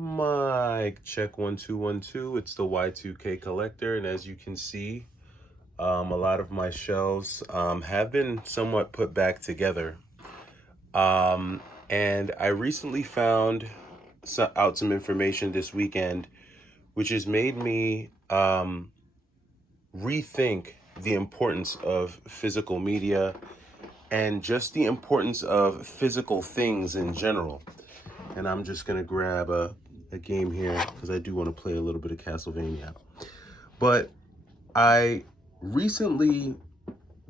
Mic check 1 2 1 2. It's the Y2K collector, and as you can see, a lot of my shelves have been somewhat put back together. Um, and I recently found out some information this weekend, which has made me rethink the importance of physical media and just the importance of physical things in general. And I'm just gonna grab a game here because I do want to play a little bit of Castlevania. But I recently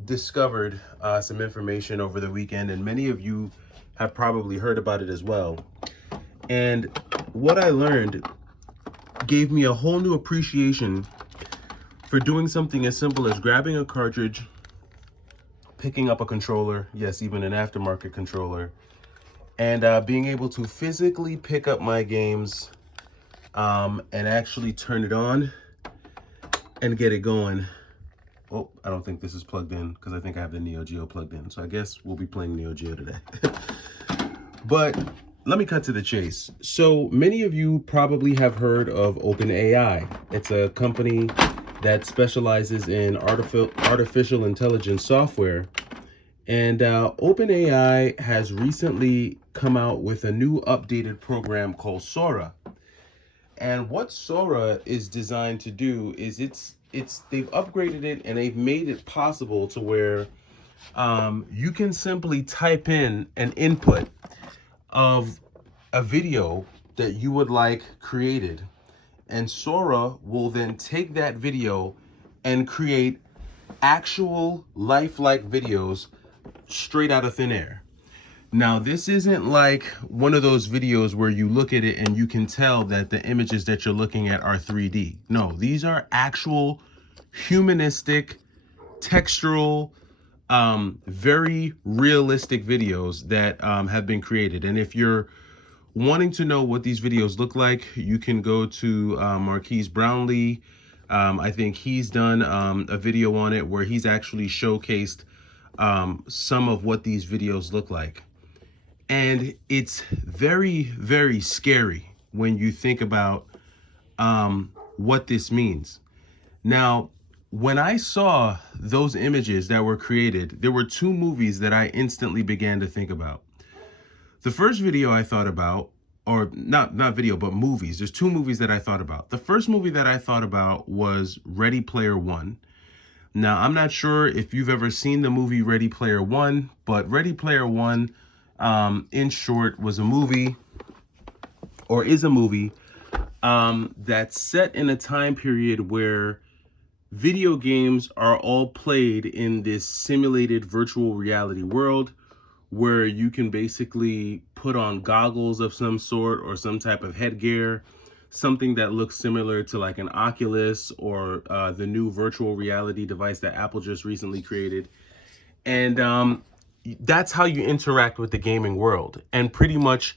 discovered some information over the weekend, and many of you have probably heard about it as well. And what I learned gave me a whole new appreciation for doing something as simple as grabbing a cartridge, picking up a controller, yes, even an aftermarket controller, and being able to physically pick up my games and actually turn it on and get it going. Oh, I don't think this is plugged in because I think I have the Neo Geo plugged in. So I guess we'll be playing Neo Geo today. But let me cut to the chase. So many of you probably have heard of OpenAI. It's a company that specializes in artificial intelligence software. And OpenAI has recently come out with a new updated program called Sora. And what Sora is designed to do is they've upgraded it and they've made it possible to where you can simply type in an input of a video that you would like created, and Sora will then take that video and create actual lifelike videos straight out of thin air. Now, this isn't like one of those videos where you look at it and you can tell that the images that you're looking at are 3D. No, these are actual humanistic, textural, very realistic videos that have been created. And if you're wanting to know what these videos look like, you can go to Marquise Brownlee. I think he's done a video on it where he's actually showcased some of what these videos look like. And it's very, very scary when you think about what this means. Now, when I saw those images that were created, there were two movies that I instantly began to think about. The first video I thought about, or not video, but movies. There's two movies that I thought about. The first movie that I thought about was Ready Player One. Now, I'm not sure if you've ever seen the movie Ready Player One, but Ready Player One, in short, was a movie, or is a movie, that's set in a time period where video games are all played in this simulated virtual reality world where you can basically put on goggles of some sort or some type of headgear, something that looks similar to like an Oculus or the new virtual reality device that Apple just recently created. And that's how you interact with the gaming world. And pretty much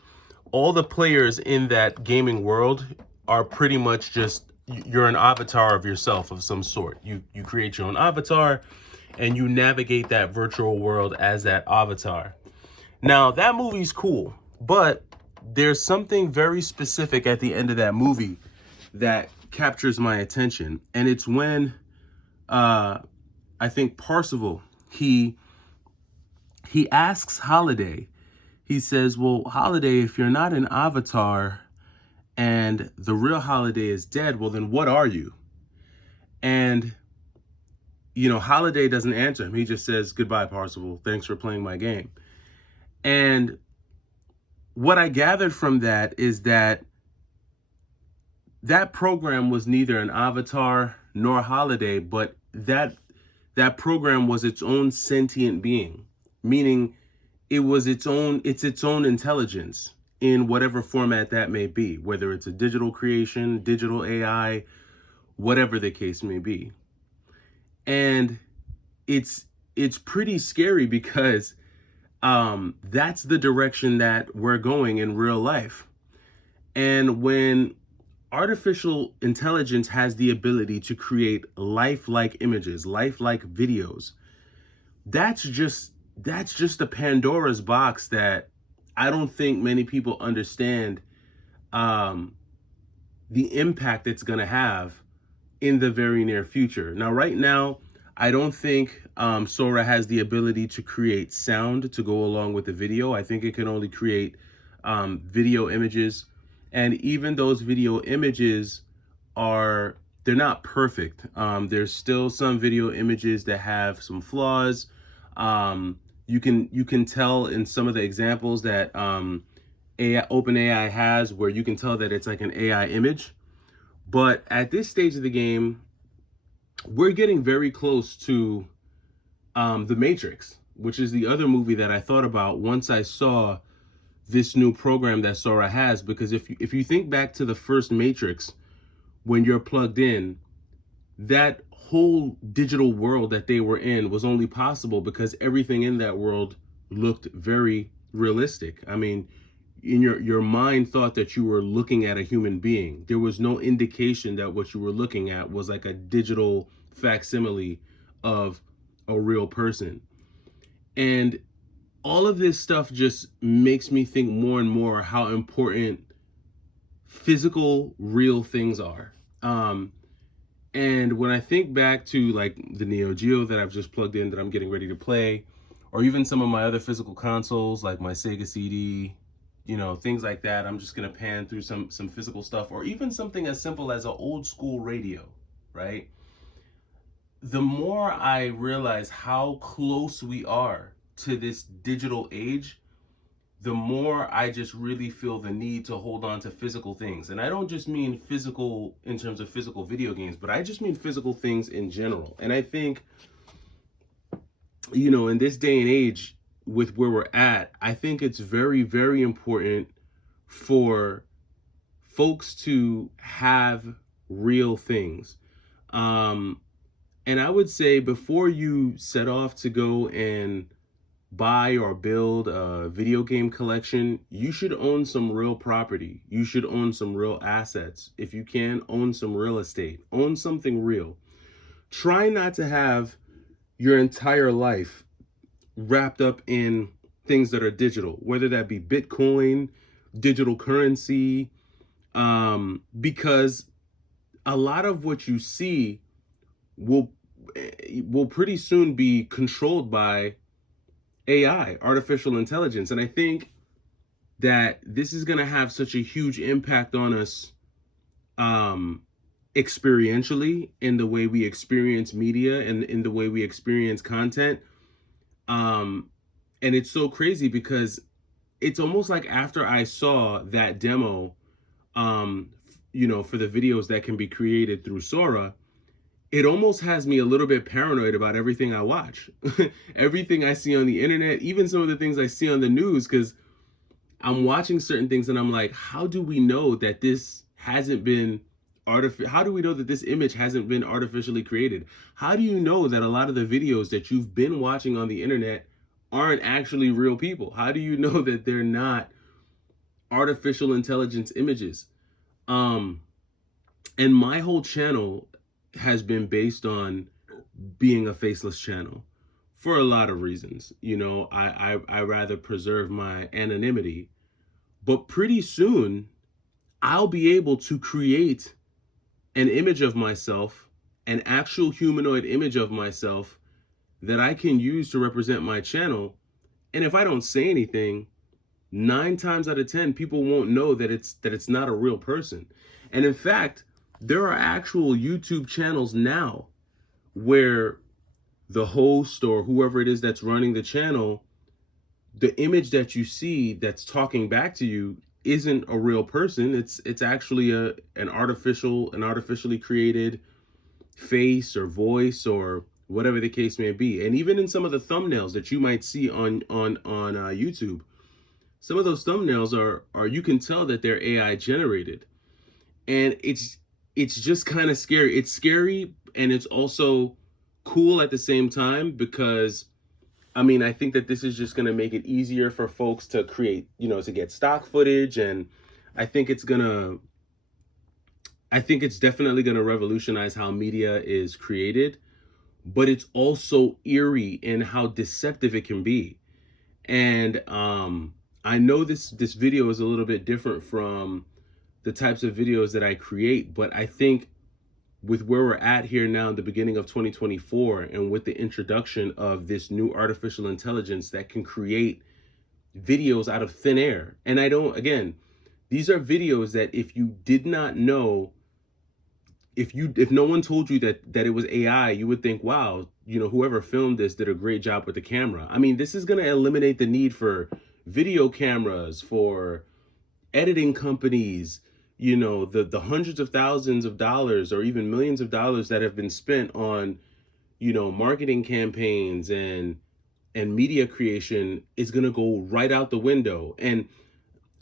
all the players in that gaming world are pretty much just, you're an avatar of yourself of some sort. You create your own avatar and you navigate that virtual world as that avatar. Now, that movie's cool, but there's something very specific at the end of that movie that captures my attention. And it's when I think Parzival, he asks Holiday, he says, well, Holiday, if you're not an avatar and the real Holiday is dead, well, then what are you? And, Holiday doesn't answer him. He just says, goodbye, Parzival. Thanks for playing my game. And what I gathered from that is that program was neither an avatar nor a Holiday, but that program was its own sentient being, meaning it's its own intelligence in whatever format that may be, whether it's a digital creation, digital AI, whatever the case may be. And it's pretty scary because that's the direction that we're going in real life. And when artificial intelligence has the ability to create lifelike images, lifelike videos, that's just a Pandora's box that I don't think many people understand the impact it's going to have in the very near future. Now, right now, I don't think Sora has the ability to create sound to go along with the video. I think it can only create video images. And even those video images are, they're not perfect. There's still some video images that have some flaws. You can tell in some of the examples that OpenAI has, where you can tell that it's like an AI image. But at this stage of the game, we're getting very close to The Matrix, which is the other movie that I thought about once I saw this new program that Sora has. Because if you think back to the first Matrix, when you're plugged in, that whole digital world that they were in was only possible because everything in that world looked very realistic. I mean, in your mind thought that you were looking at a human being. There was no indication that what you were looking at was like a digital facsimile of a real person. And all of this stuff just makes me think more and more how important physical real things are. And when I think back to like the Neo Geo that I've just plugged in, that I'm getting ready to play, or even some of my other physical consoles like my Sega CD, things like that, I'm just gonna pan through some physical stuff, or even something as simple as an old school radio, right? The more I realize how close we are to this digital age, the more I just really feel the need to hold on to physical things. And I don't just mean physical in terms of physical video games, but I just mean physical things in general. And I think, in this day and age, with where we're at, I think it's very, very important for folks to have real things. And I would say, before you set off to go and buy or build a video game collection, you should own some real property. You should own some real assets. If you can, own some real estate. Own something real. Try not to have your entire life wrapped up in things that are digital, whether that be Bitcoin, digital currency, because a lot of what you see will pretty soon be controlled by AI, artificial intelligence. And I think that this is going to have such a huge impact on us experientially, in the way we experience media and in the way we experience content. And it's so crazy because it's almost like, after I saw that demo, for the videos that can be created through Sora, it almost has me a little bit paranoid about everything I watch, everything I see on the internet, even some of the things I see on the news, because I'm watching certain things and I'm like, how do we know that this hasn't been how do we know that this image hasn't been artificially created? How do you know that a lot of the videos that you've been watching on the internet aren't actually real people? How do you know that they're not artificial intelligence images? And my whole channel has been based on being a faceless channel for a lot of reasons. I rather preserve my anonymity, but pretty soon I'll be able to create an image of myself, an actual humanoid image of myself, that I can use to represent my channel. And if I don't say anything, 9 times out of 10, people won't know that it's not a real person. And in fact, there are actual YouTube channels now where the host, or whoever it is that's running the channel, the image that you see that's talking back to you isn't a real person. It's actually an artificially created face or voice, or whatever the case may be. And even in some of the thumbnails that you might see on YouTube, some of those thumbnails are you can tell that they're AI generated. And it's just kind of scary. It's scary, and it's also cool at the same time, because I think that this is just going to make it easier for folks to create, to get stock footage. And I think it's definitely going to revolutionize how media is created, but it's also eerie in how deceptive it can be. And I know this video is a little bit different from the types of videos that I create. But I think with where we're at here now in the beginning of 2024, and with the introduction of this new artificial intelligence that can create videos out of thin air. And I don't, again, these are videos that if you did not know, if no one told you that it was AI, you would think, wow, whoever filmed this did a great job with the camera. I mean, this is going to eliminate the need for video cameras, for editing companies, the hundreds of thousands of dollars or even millions of dollars that have been spent on, marketing campaigns and media creation is going to go right out the window. And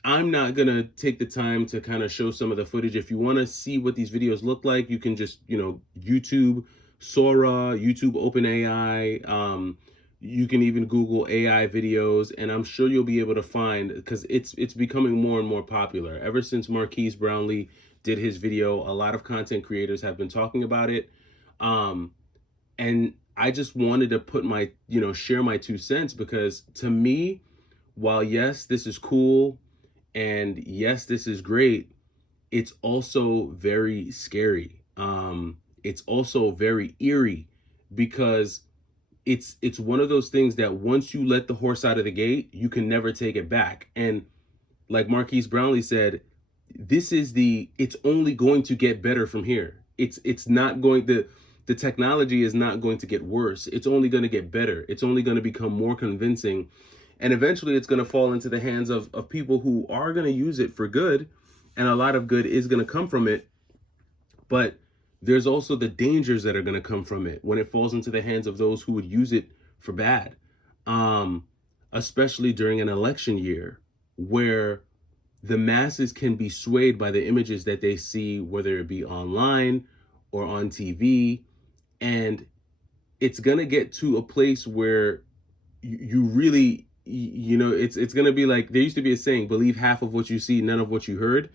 I'm not going to take the time to kind of show some of the footage. If you want to see what these videos look like, you can just, YouTube Sora, YouTube OpenAI. You can even Google AI videos, and I'm sure you'll be able to find, because it's becoming more and more popular. Ever since Marquise Brownlee did his video, a lot of content creators have been talking about it. And I just wanted to put my, share my 2 cents, because to me, while yes, this is cool, and yes, this is great, it's also very scary. It's also very eerie, because it's one of those things that once you let the horse out of the gate, you can never take it back. And like Marquise Brownlee said, it's only going to get better from here. It's not going to, the technology is not going to get worse. It's only going to get better. It's only going to become more convincing. And eventually it's going to fall into the hands of people who are going to use it for good. And a lot of good is going to come from it. But there's also the dangers that are going to come from it when it falls into the hands of those who would use it for bad. Especially during an election year, where the masses can be swayed by the images that they see, whether it be online or on TV. And it's going to get to a place where you really, it's going to be like, there used to be a saying, believe half of what you see, none of what you heard.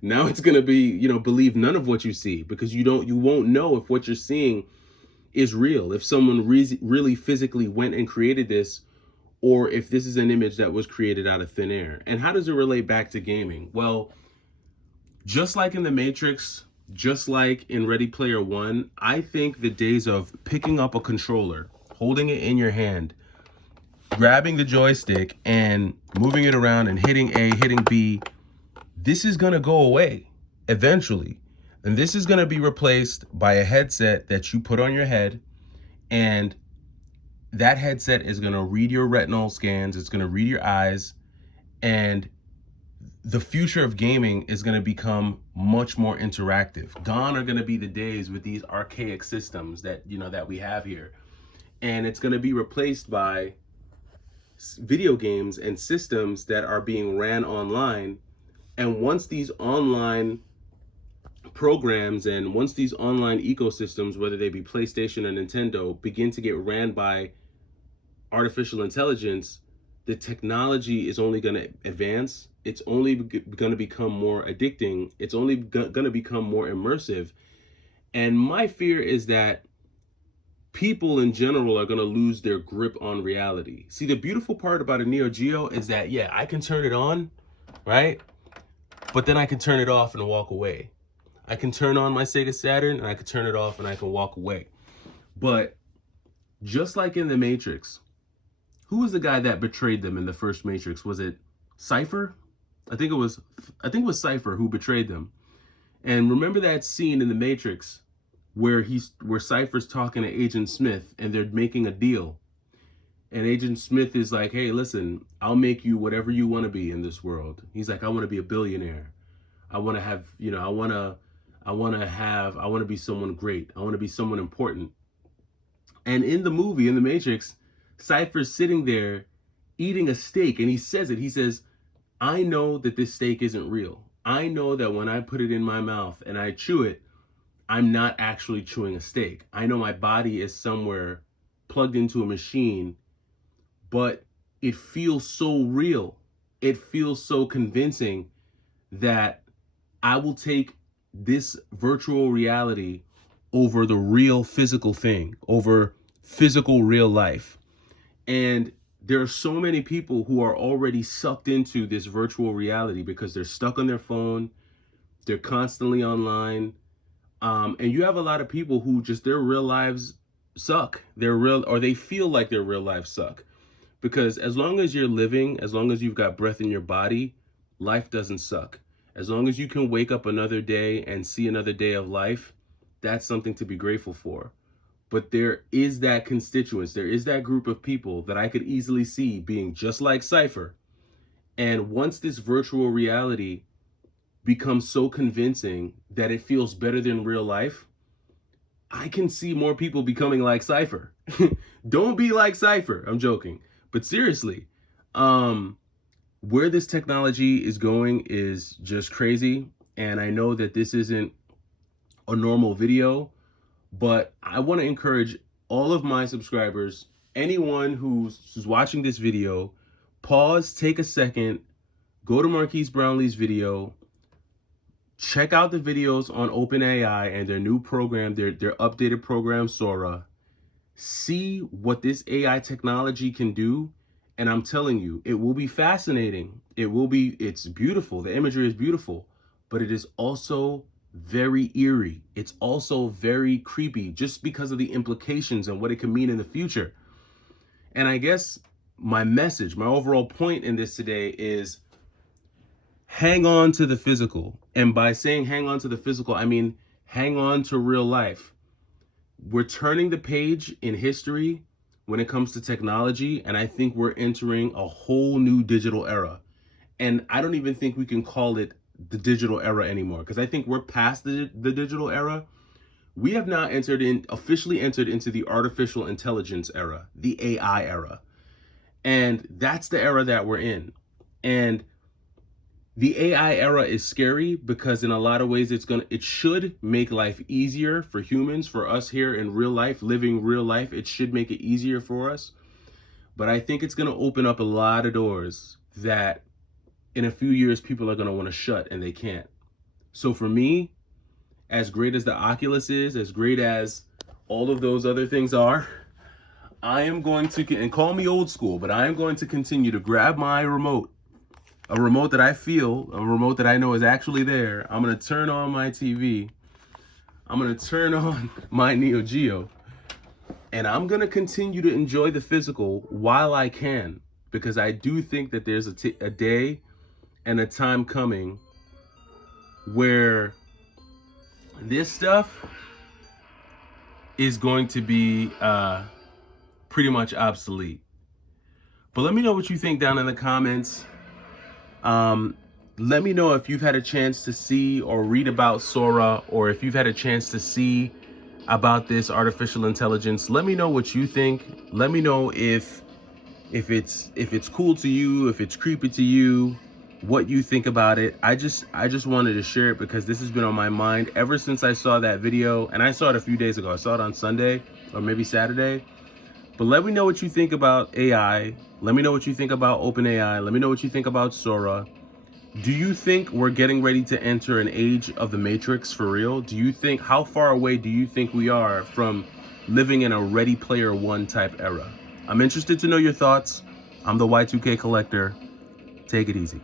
Now it's going to be, believe none of what you see, because you won't know if what you're seeing is real, if someone really physically went and created this, or if this is an image that was created out of thin air. And how does it relate back to gaming? Well, just like in The Matrix, just like in Ready Player One, I think the days of picking up a controller, holding it in your hand, grabbing the joystick and moving it around and hitting A, hitting B, this is going to go away eventually. And this is going to be replaced by a headset that you put on your head, and that headset is going to read your retinal scans, it's going to read your eyes, and the future of gaming is going to become much more interactive. Gone are going to be the days with these archaic systems that we have here. And it's going to be replaced by video games and systems that are being ran online. And once these online programs and once these online ecosystems, whether they be PlayStation or Nintendo, begin to get ran by artificial intelligence, the technology is only going to advance. It's only going to become more addicting. It's only going to become more immersive. And my fear is that people in general are going to lose their grip on reality. See, the beautiful part about a Neo Geo is that, yeah, I can turn it on, right? But then I can turn it off and walk away. I can turn on my Sega Saturn and I can turn it off and I can walk away. But just like in The Matrix, who was the guy that betrayed them in the first Matrix? Was it Cypher? I think it was Cypher who betrayed them. And remember that scene in The Matrix where Cypher's talking to Agent Smith and they're making a deal. And Agent Smith is like, "Hey, listen, I'll make you whatever you want to be in this world." He's like, "I want to be a billionaire. I want to have, I want to be someone great. I want to be someone important." And in the movie, in The Matrix, Cypher's sitting there eating a steak, and he says it. He says, "I know that this steak isn't real. I know that when I put it in my mouth and I chew it, I'm not actually chewing a steak. I know my body is somewhere plugged into a machine, but it feels so real. It feels so convincing that I will take this virtual reality over the real physical thing, over physical real life." And there are so many people who are already sucked into this virtual reality because they're stuck on their phone, They're constantly online. And you have a lot of people who just their real lives suck. They're real, or they feel like their real lives suck. Because as long as you're living, as long as you've got breath in your body, life doesn't suck. As long as you can wake up another day and see another day of life, that's something to be grateful for. But there is that constituents, there is that group of people that I could easily see being just like Cypher. And once this virtual reality becomes so convincing that it feels better than real life, I can see more people becoming like Cypher. Don't be like Cypher. I'm joking. But seriously, where this technology is going is just crazy. And I know that this isn't a normal video, but I want to encourage all of my subscribers, anyone who's watching this video, pause, take a second, go to Marquise Brownlee's video, check out the videos on OpenAI and their new program, their updated program, Sora. See what this AI technology can do. And I'm telling you, it will be fascinating. It's beautiful. The imagery is beautiful, but it is also very eerie. It's also very creepy just because of the implications and what it can mean in the future. And I guess my message, my overall point in this today is hang on to the physical. And by saying hang on to the physical, I mean hang on to real life. We're turning the page in history when it comes to technology, and I think we're entering a whole new digital era. And I don't even think we can call it the digital era anymore, because I think we're past the digital era. We have now officially entered into the artificial intelligence era, the AI era. And that's the era that we're in. And the AI era is scary because in a lot of ways it should make life easier for humans, for us here in real life, living real life. It should make it easier for us. But I think it's going to open up a lot of doors that in a few years people are going to want to shut, and they can't. So for me, as great as the Oculus is, as great as all of those other things are, I am going to, and call me old school, but I am going to continue to grab my remote, a remote that I know is actually there. I'm going to turn on my TV. I'm going to turn on my Neo Geo. And I'm going to continue to enjoy the physical while I can. Because I do think that there's a day and a time coming where this stuff is going to be pretty much obsolete. But let me know what you think down in the comments. Let me know if you've had a chance to see or read about Sora, or if you've had a chance to see about this artificial intelligence. Let me know what you think. Let me know if it's cool to you, if it's creepy to you, what you think about it. I just wanted to share it because this has been on my mind ever since I saw that video, and I saw it a few days ago. I saw it on Sunday or maybe Saturday. But let me know what you think about AI. Let me know what you think about OpenAI. Let me know what you think about Sora. Do you think we're getting ready to enter an age of the Matrix for real? Do you think, how far away do you think we are from living in a Ready Player One type era? I'm interested to know your thoughts. I'm the Y2K Collector. Take it easy.